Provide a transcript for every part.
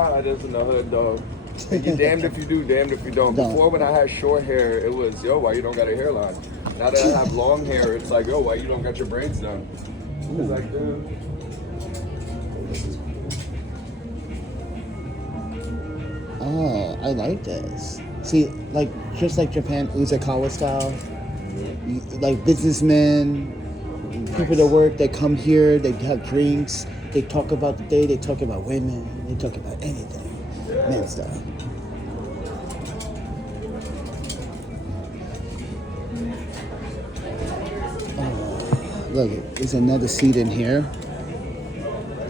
I live in the hood, though. You damned if you do, damned if you don't. Before, when I had short hair, it was, yo, why you don't got a hairline? Now that I have long hair, it's like, yo, why you don't got your braids done? It's like, dude. Oh, I like this. See, like, just like Japan, Uzakawa style. Like, businessmen, people that work, they come here, they have drinks, they talk about the day, they talk about women, they talk about anything. Man style. Look, there's another seat in here.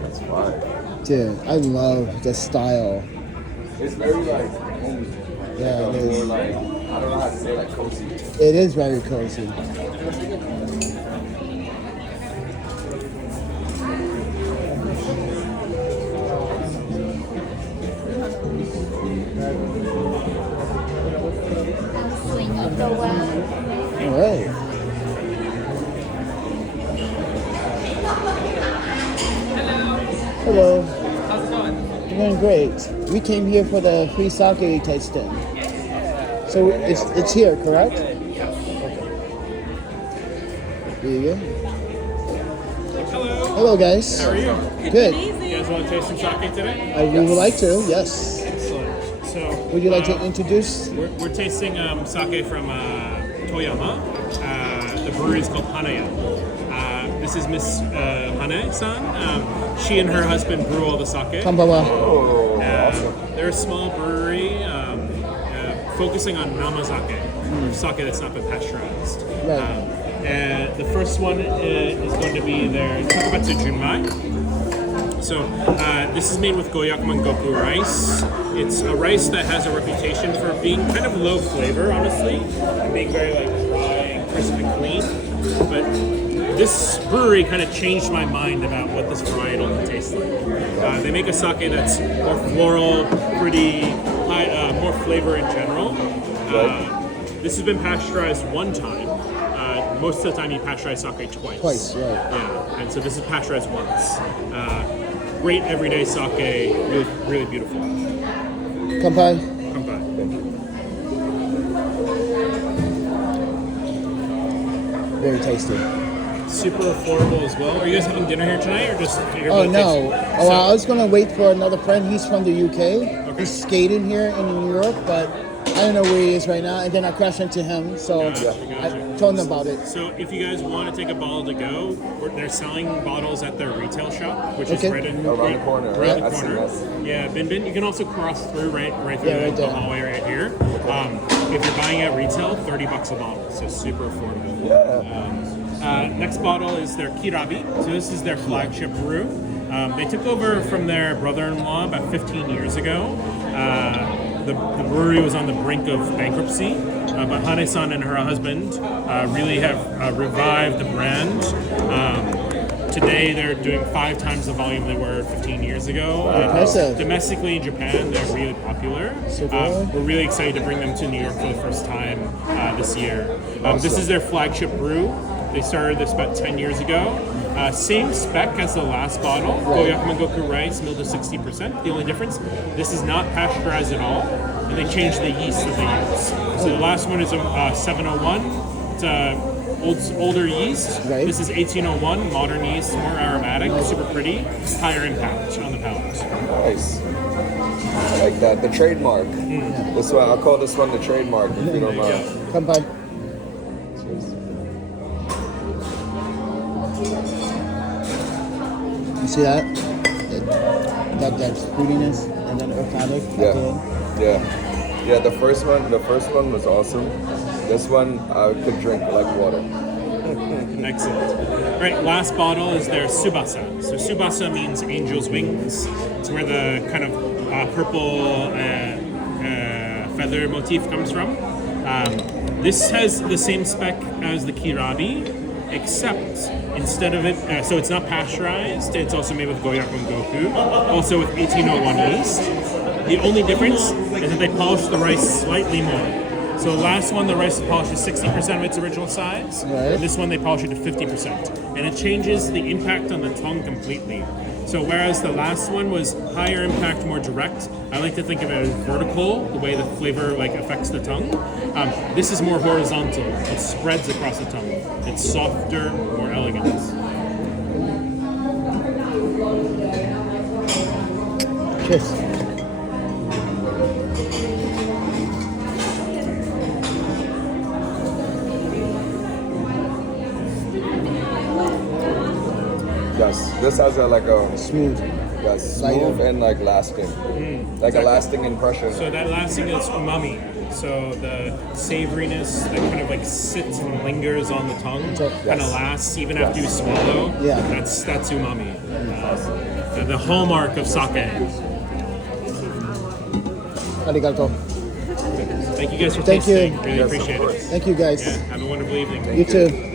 That's fine. Dude, I love the style. It's very, like, cozy. Yeah, it is. Like, I don't know how to say, like, cozy. It is very cozy. All right. Hello. How's it going? Doing great. We came here for the free sake tasting. So it's here, correct? Okay. There you go. Hello. Hello, guys. How are you? Good. You guys want to taste some sake today? We would like to, yes. Excellent. So, Would you like to introduce? We're tasting sake from Toyama. The brewery is called Haneya. This is Miss Hane-san. She and her husband brew all the sake. Konbanwa. They're a small brewery focusing on namazake, or sake that's not been pasteurized. Right. And the first one is going to be their Takubatsu Junmai. So this is made with Goyakuman-goku rice. It's a rice that has a reputation for being kind of low flavor, honestly, and being very like dry and crisp and clean. But this brewery kind of changed my mind about what this varietal can taste like. They make a sake that's more floral, pretty, high, more flavor in general. This has been pasteurized one time. Most of the time you pasteurize sake twice. Twice, right. Yeah, and so this is pasteurized once. Great everyday sake, really, really beautiful. Kanpai. Kanpai. Thank you. Very tasty. Super affordable as well. Are you guys having dinner here tonight, or just? Oh no! I was gonna wait for another friend. He's from the UK. Okay. He's skating here in New York, but I don't know where he is right now. And then I crashed into him, so I told him about it. So if you guys want to take a bottle to go, they're selling bottles at their retail shop, which is right in around the corner. Around the corner. Yeah, Bin. You can also cross through right through the hallway right here. If you're buying at retail, $30 a bottle, so super affordable. Next bottle is their Kirabi. So this is their flagship brew. They took over from their brother-in-law about 15 years ago. The brewery was on the brink of bankruptcy, but Hane-san and her husband really have revived the brand. Today they're doing 5 times the volume they were 15 years ago. Impressive. Domestically in Japan, they're really popular. We're really excited to bring them to New York for the first time this year. This is their flagship brew. They started this about 10 years ago. Same spec as the last bottle, Goyakuman-goku rice, milled to 60%. The only difference, this is not pasteurized at all, and they changed the yeast that they use. So the last one is a 701. It's older yeast. Right. This is 1801, modern yeast, more aromatic, super pretty, higher impact on the palate. Nice. I like that. The trademark. This one, I'll call this one the trademark, if you don't mind. Kanpai. You see that? That fruitiness and then organic. Yeah. The first one was awesome. This one I could drink like water. Excellent. All right, last bottle is their Tsubasa. So Tsubasa means angel's wings. It's where the kind of purple feather motif comes from. This has the same spec as the Kirabi, except instead of it, so it's not pasteurized, it's also made with Goyakuman-goku, also with 1801 yeast. The only difference is that they polish the rice slightly more. So the last one, the rice is polished to 60% of its original size. Right. And this one, they polish it to 50%. And it changes the impact on the tongue completely. So whereas the last one was higher impact, more direct, I like to think of it as vertical, the way the flavor like affects the tongue. This is more horizontal. It spreads across the tongue. It's softer, more elegant. Cheers. Yes, this has a Smooth. yes, Lighter. smooth and like lasting, like a lasting impression. So that last thing is umami. So the savoriness that kind of like sits and lingers on the tongue, kind of lasts even after you swallow. Yeah. That's umami. The hallmark of sake. Arigato. Thank you guys for Thank you. tasting. Really Yes, of appreciate course. it. Thank you guys. Yeah, have a wonderful evening. You too.